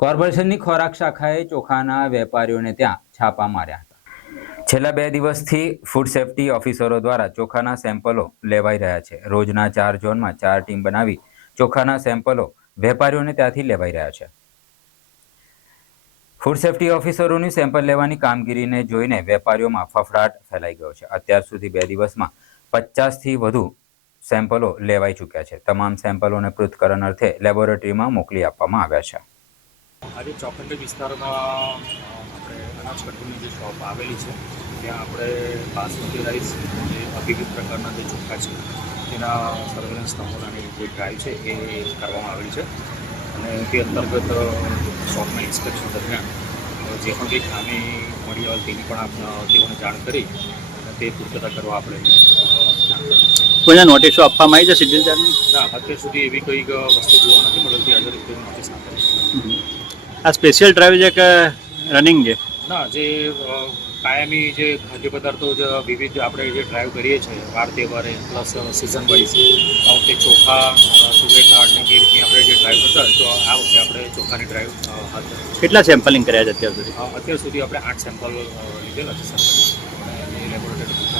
કોર્પોરેશનની ખોરાક શાખાએ ચોખાના વેપારીઓને ત્યાં છાપા માર્યા હતા. છેલ્લા બે દિવસથી ફૂડ સેફ્ટી ઓફિસરો દ્વારા ચોખાના સેમ્પલો લેવાઈ રહ્યા છે. રોજના ચાર ઝોનમાં ચાર ટીમ બનાવી ચોખાના સેમ્પલો વેપારીઓને ત્યાંથી લેવાઈ રહ્યા છે. ફૂડ સેફ્ટી ઓફિસરોની સેમ્પલ લેવાની કામગીરીને જોઈને વેપારીઓમાં ફફડાટ ફેલાઈ ગયો છે. અત્યાર સુધી બે દિવસમાં પચાસથી વધુ સેમ્પલો લેવાઈ ચૂક્યા છે. તમામ સેમ્પલોને પૃથ્થકરણ અર્થે લેબોરેટરીમાં મોકલી આપવામાં આવ્યા છે. આજે ચોકંડી વિસ્તારમાં આપણે અનાજ કટોની જે શોપ આવેલી છે ત્યાં આપણે બાસમતી રાઈસ જે અભિગત પ્રકારના જે ચોખા છે તેના સર્વેલન્સ નમૂનાની જે ડ્રાઈવ છે એ કરવામાં આવેલી છે. અને તે અંતર્ગત શોપના ઇન્સ્પેક્શન દરમિયાન જે પણ કંઈ ખામી મળી આવે તેની પણ આપણે તેઓને જાણ કરી અને તે પૂર્તતા કરવા આપણે જાણ કરી કોઈને નોટિસો આપવામાં આવી જશે સિવિલ ના અત્યાર સુધી એવી કંઈક વસ્તુ જોવા નથી મળતી. હાજર રીતે નોટિસ આપેલી આ સ્પેશિયલ ડ્રાઈવ છે કે રનિંગ છે? ના જે કાયમી જે ખાદ્ય પદાર્થો જે વિવિધ આપણે જે ડ્રાઈવ કરીએ છીએ વાર તહેવારે પ્લસ સિઝન વાઇઝ આ વખતે ચોખા સુગેટ તુવેર ને એ રીતની આપણે જે ડ્રાઈવ કરતા હોય તો આ વખતે આપણે ચોખાની ડ્રાઈવ હાથ કેટલા સેમ્પલિંગ કર્યા છે અત્યાર સુધી? અત્યાર સુધી આપણે આઠ સેમ્પલ લીધેલા છે સેમ્પલ